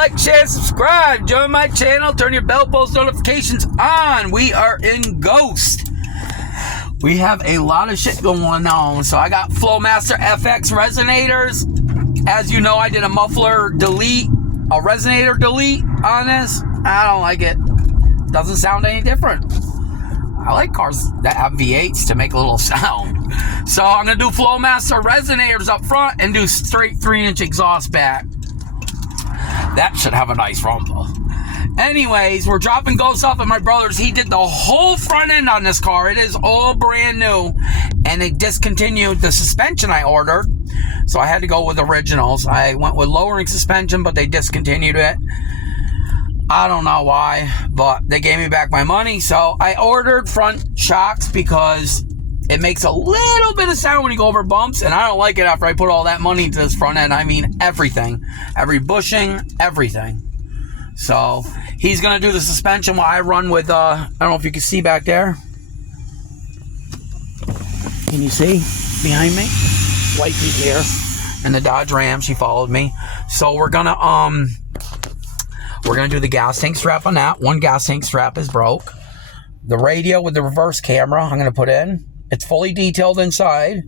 like, share, subscribe. Join my channel. Turn your bell post notifications on. We are in Ghost. We have a lot of shit going on. So I got Flowmaster FX resonators. As you know, I did a muffler delete, a resonator delete on this. I don't like it. Doesn't sound any different. I like cars that have V8s to make a little sound. So I'm going to do Flowmaster resonators up front and do straight 3-inch exhaust back. That should have a nice rumble. Anyways, we're dropping Ghost off at my brother's. He did the whole front end on this car. It is all brand new. And they discontinued the suspension I ordered. So I had to go with originals. I went with lowering suspension, but they discontinued it. I don't know why, but they gave me back my money. So I ordered front shocks because it makes a little bit of sound when you go over bumps, and I don't like it after I put all that money into this front end. I mean everything. Every bushing, everything. So he's going to do the suspension while I run with, I don't know if you can see back there. Can you see behind me? Wifey's here. And the Dodge Ram, she followed me. So we're going to do the gas tank strap on that. One gas tank strap is broke. The radio with the reverse camera I'm going to put in. It's fully detailed inside.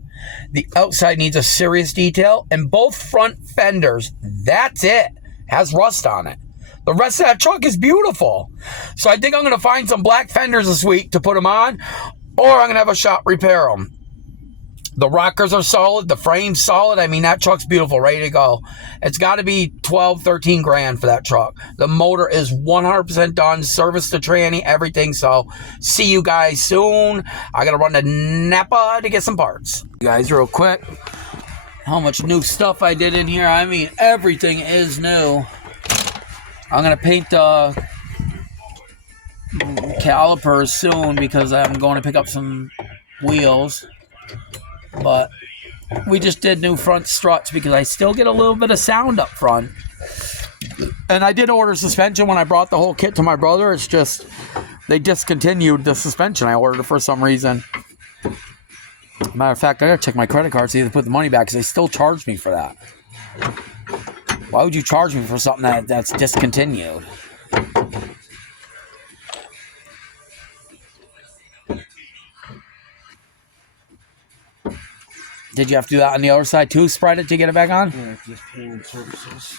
The outside needs a serious detail. And both front fenders, that's it. Has rust on it. The rest of that truck is beautiful. So I think I'm going to find some black fenders this week to put them on. Or I'm going to have a shop repair them. The rockers are solid. The frame's solid. I mean, that truck's beautiful, ready to go. It's got to be 12, 13 grand for that truck. The motor is 100% done. Service to tranny, everything. So, see you guys soon. I got to run to Napa to get some parts. You guys, real quick, how much new stuff I did in here. I mean, everything is new. I'm going to paint the calipers soon because I'm going to pick up some wheels. But we just did new front struts because I still get a little bit of sound up front. And I did order suspension when I brought the whole kit to my brother. It's just they discontinued the suspension I ordered for some reason. Matter of fact, I gotta check my credit card to either put the money back because they still charge me for that. Why would you charge me for something that's discontinued? Did you have to do that on the other side too? Spread it to get it back on? Yeah, just painted surfaces.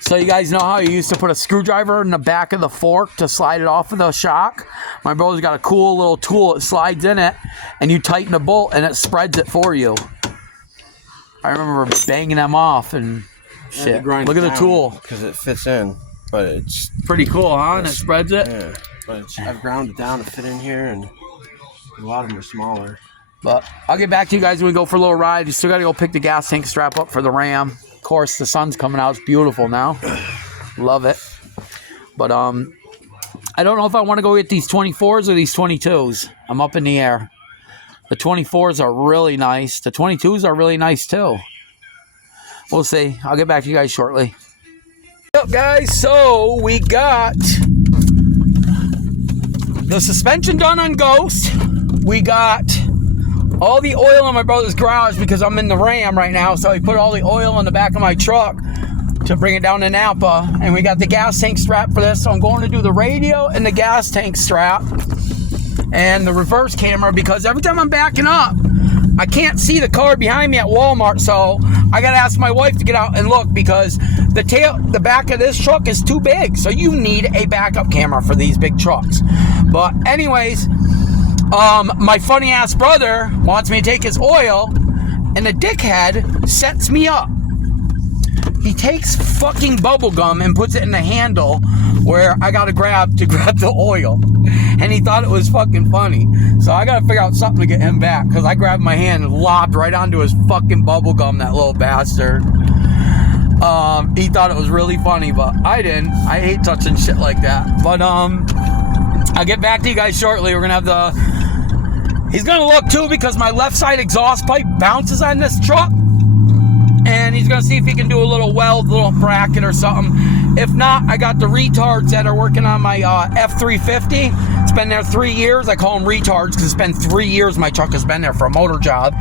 So you guys know how you used to put a screwdriver in the back of the fork to slide it off of the shock? My brother's got a cool little tool. It slides in it, and you tighten the bolt, and it spreads it for you. I remember banging them off and shit. Look at the tool. Because it fits in, but it's pretty cool, huh? And it spreads it? Yeah, but I've ground it down to fit in here, and a lot of them are smaller. But I'll get back to you guys when we go for a little ride. You still got to go pick the gas tank strap up for the Ram. Of course, the sun's coming out. It's beautiful now. Love it. But I don't know if I want to go get these 24s or these 22s. I'm up in the air. The 24s are really nice. The 22s are really nice too. We'll see. I'll get back to you guys shortly. What's up, guys? So we got the suspension done on Ghost. We got all the oil in my brother's garage because I'm in the Ram right now. So he put all the oil in the back of my truck to bring it down to Napa. And we got the gas tank strap for this. So I'm going to do the radio and the gas tank strap and the reverse camera because every time I'm backing up, I can't see the car behind me at Walmart. So I got to ask my wife to get out and look because the back of this truck is too big. So you need a backup camera for these big trucks. But anyways, my funny ass brother wants me to take his oil, and the dickhead sets me up. He takes fucking bubble gum and puts it in the handle where I gotta grab the oil, and he thought it was fucking funny. So I gotta figure out something to get him back because I grabbed my hand and lobbed right onto his fucking bubble gum. That little bastard. He thought it was really funny, but I didn't. I hate touching shit like that. But I'll get back to you guys shortly. We're gonna have he's gonna look too because my left side exhaust pipe bounces on this truck, and he's gonna see if he can do a little weld, little bracket or something. If not, I got the retards that are working on my F350. It's been there 3 years. I call them retards because it's been 3 years my truck has been there for a motor job.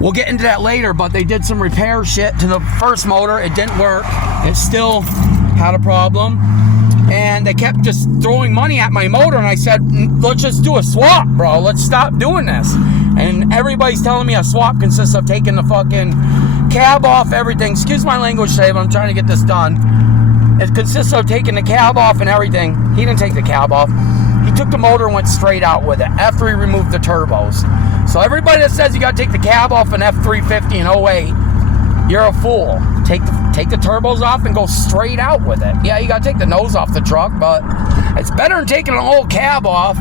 We'll get into that later, but they did some repair shit to the first motor. It didn't work. It still had a problem. And they kept just throwing money at my motor, and I said, let's just do a swap, bro. Let's stop doing this. And everybody's telling me a swap consists of taking the fucking cab off, everything. Excuse my language today, but I'm trying to get this done. It consists of taking the cab off and everything. He didn't take the cab off. He took the motor and went straight out with it after he removed the turbos. So everybody that says you got to take the cab off an F350 in 08, you're a fool. Take the turbos off and go straight out with it. Yeah, you got to take the nose off the truck, but it's better than taking an old cab off.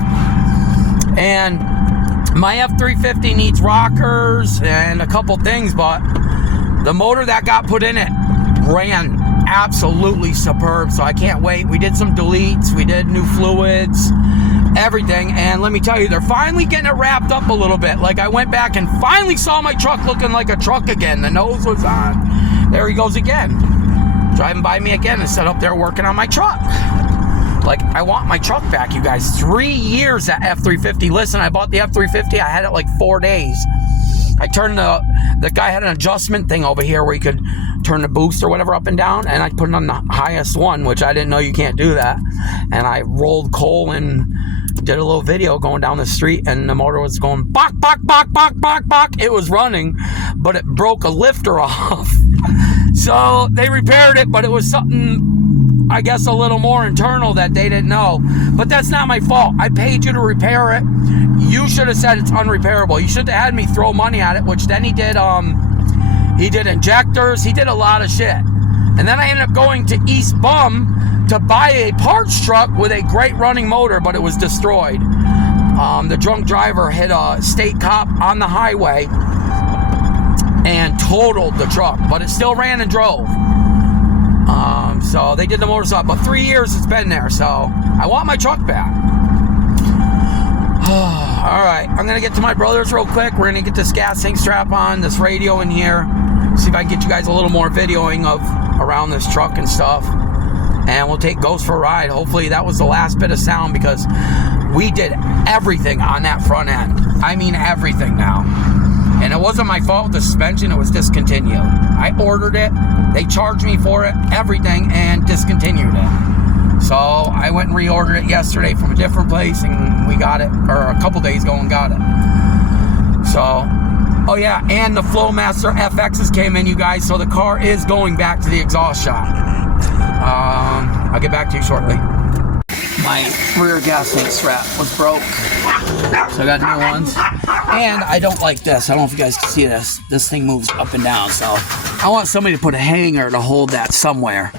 And my F350 needs rockers and a couple things, but the motor that got put in it ran absolutely superb, so I can't wait. We did some deletes, we did new fluids, everything, and let me tell you, they're finally getting it wrapped up a little bit. Like, I went back and finally saw my truck looking like a truck again. The nose was on. There he goes again, driving by me again instead up there working on my truck. Like, I want my truck back, you guys. 3 years that F350. Listen, I bought the F350. I had it like 4 days. I turned the guy had an adjustment thing over here where you could turn the boost or whatever up and down, and I put it on the highest one, which I didn't know you can't do that. And I rolled coal and did a little video going down the street, and the motor was going bok, bok, bok, bok, bok, bok. It was running, but it broke a lifter off. So they repaired it, but it was something, I guess, a little more internal that they didn't know. But that's not my fault. I paid you to repair it. You should have said it's unrepairable. You should have had me throw money at it, which then he did injectors. He did a lot of shit. And then I ended up going to East Bum to buy a parts truck with a great running motor, but it was destroyed. The drunk driver hit a state cop on the highway and totaled the truck, but it still ran and drove. So they did the motors up, but 3 years it's been there, so I want my truck back. All right, I'm gonna get to my brother's real quick. We're gonna get this gas tank strap on, this radio in here, see if I can get you guys a little more videoing of around this truck and stuff, and we'll take Ghost for a ride. Hopefully that was the last bit of sound, because we did everything on that front end. I mean everything now. And it wasn't my fault, the suspension, it was discontinued. I ordered it, they charged me for it, everything, and discontinued it. So I went and reordered it yesterday from a different place, and we got it, or a couple days ago, and got it. So, oh yeah, and the Flowmaster FXs came in, you guys, so the car is going back to the exhaust shop. I'll get back to you shortly. My rear gas tank strap was broke, so I got new ones. And I don't like this. I don't know if you guys can see this. This thing moves up and down, so I want somebody to put a hanger to hold that somewhere.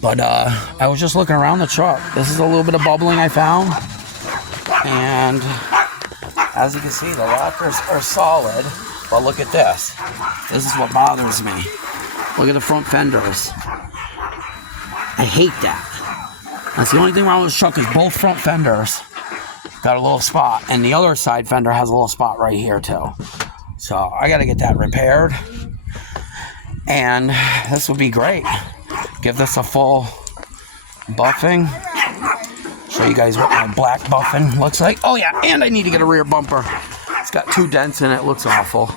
But I was just looking around the truck. This is a little bit of bubbling I found. And as you can see, the lockers are solid. But look at this. This is what bothers me. Look at the front fenders. I hate that. That's the only thing wrong with this truck, is both front fenders got a little spot, and the other side fender has a little spot right here too. So I got to get that repaired, and this would be great. Give this a full buffing. Show you guys what my black buffing looks like. Oh yeah, and I need to get a rear bumper. It's got 2 dents in it. Looks awful.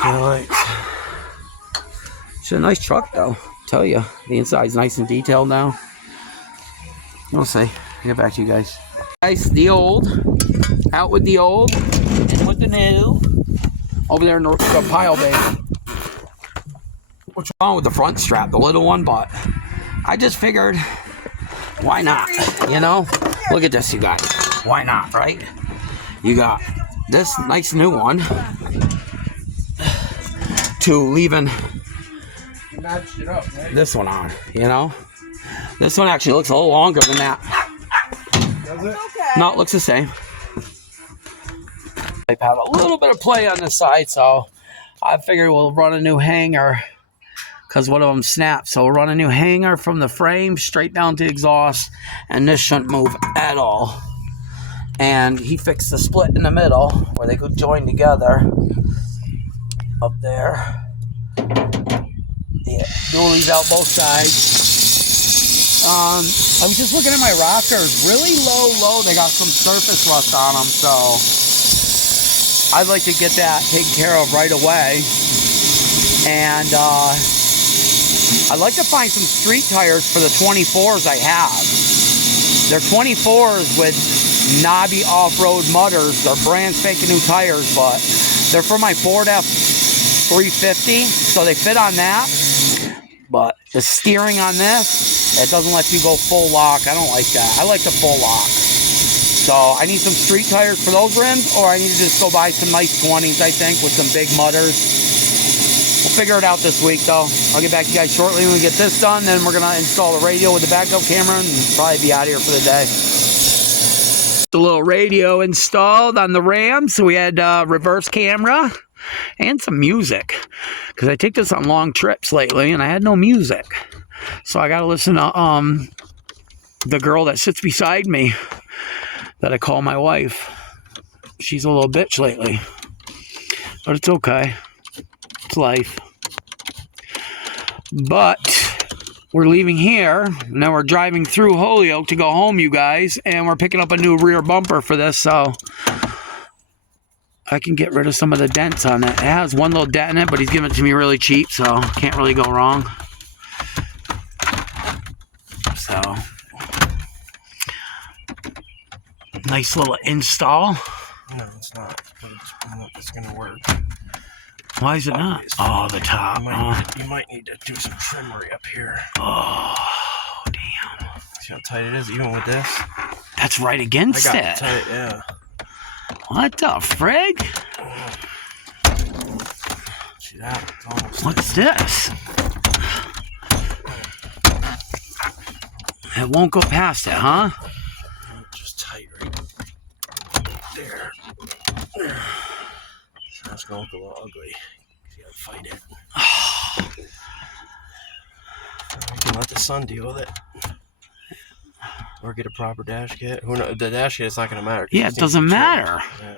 Right. It's a nice truck though. Tell you, the inside's nice and detailed now. We'll see. I'll get back to you guys. Guys, the old, out with the old, in with the new. Over there in the pile bay. What's wrong with the front strap, the little one? But I just figured, why not? You know, look at this, you guys. Why not, right? You got this nice new one to leaving this one on, you know? This one actually looks a little longer than that. Does it? No, it looks the same. I've had a little bit of play on the side, so I figured we'll run a new hanger because one of them snapped. So we'll run a new hanger from the frame straight down to exhaust, and this shouldn't move at all. And he fixed the split in the middle where they could join together up there. Yeah, dualies out both sides. I was just looking at my rockers, really low. They got some surface rust on them, so I'd like to get that taken care of right away. And I'd like to find some street tires for the 24s I have. They're 24s with knobby off-road mudders. They're brand spanking new tires, but they're for my Ford F350, so they fit on that. But the steering on this, it doesn't let you go full lock. I don't like that. I like the full lock. So I need some street tires for those rims, or I need to just go buy some nice 20s, I think, with some big mudders. We'll figure it out this week, though. I'll get back to you guys shortly when we get this done. Then we're going to install the radio with the backup camera and probably be out of here for the day. The little radio installed on the Ram, so we had reverse camera and some music, because I take this on long trips lately and I had no music, so I gotta listen to the girl that sits beside me that I call my wife. She's a little bitch lately, but it's okay, it's life. But we're leaving here, and then we're driving through Holyoke to go home, you guys, and we're picking up a new rear bumper for this, so I can get rid of some of the dents on it. It has one little dent in it, but he's giving it to me really cheap, so can't really go wrong. So, nice little install. No, it's not. It's gonna work. Why is it not? Oh, the top. You might need to do some trimmery up here. Oh, damn. See how tight it is, even with this? That's right against I got it. Tight, yeah. What the frig? See that? It's almost What's this? It won't go past it, huh? just tight right there. So it's gonna look a little ugly. You gotta fight it. You can let the sun deal with it. Or get a proper dash kit. Who knows? The dash kit, it's not gonna matter. Yeah, it doesn't matter. Yeah.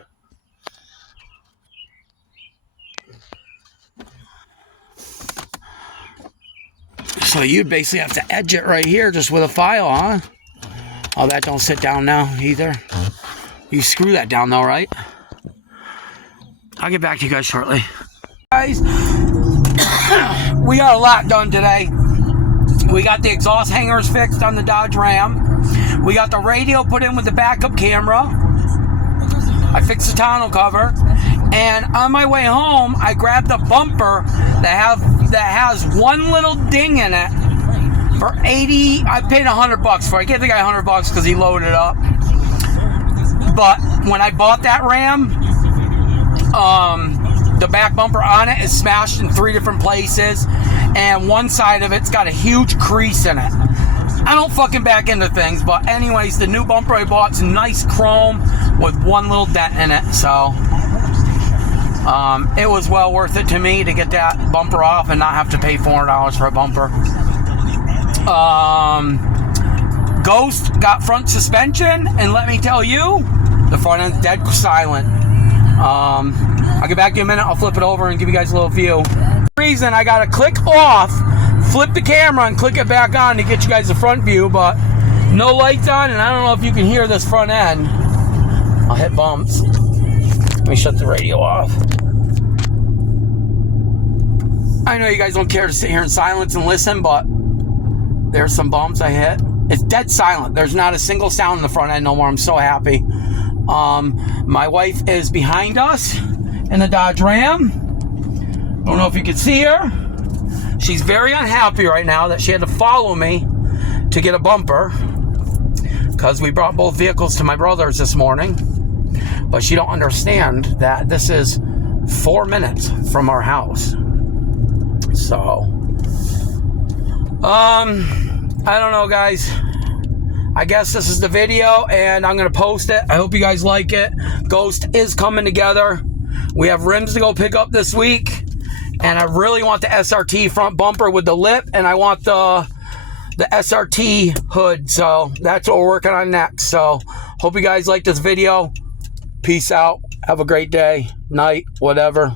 So you'd basically have to edge it right here just with a file, huh? Oh, that don't sit down now either. You screw that down though, right? I'll get back to you guys shortly. Guys, we got a lot done today. We got the exhaust hangers fixed on the Dodge Ram. We got the radio put in with the backup camera. I fixed the tonneau cover. And on my way home, I grabbed a bumper that has one little ding in it for 80. I paid $100 for it. I gave the guy $100 because he loaded it up. But when I bought that Ram, the back bumper on it is smashed in 3 different places, and one side of it's got a huge crease in it. I don't fucking back into things, but anyways, the new bumper I bought's nice chrome with one little dent in it, so it was well worth it to me to get that bumper off and not have to pay $400 for a bumper. Ghost got front suspension, and let me tell you, the front end's dead silent. I'll get back to you in a minute. I'll flip it over and give you guys a little view. For some reason, I gotta click off, flip the camera, and click it back on to get you guys the front view, but no lights on, and I don't know if you can hear this front end. I'll hit bumps. Let me shut the radio off. I know you guys don't care to sit here in silence and listen, but there's some bumps I hit. It's dead silent. There's not a single sound in the front end no more. I'm so happy. My wife is behind us in the Dodge Ram. Don't know if you can see her. She's very unhappy right now that she had to follow me to get a bumper, because we brought both vehicles to my brother's this morning. But she don't understand that this is 4 minutes from our house. So, I don't know, guys. I guess this is the video, and I'm going to post it. I hope you guys like it. Ghost is coming together. We have rims to go pick up this week, and I really want the SRT front bumper with the lip, and I want the SRT hood. So that's what we're working on next. So hope you guys like this video. Peace out. Have a great day, night, whatever.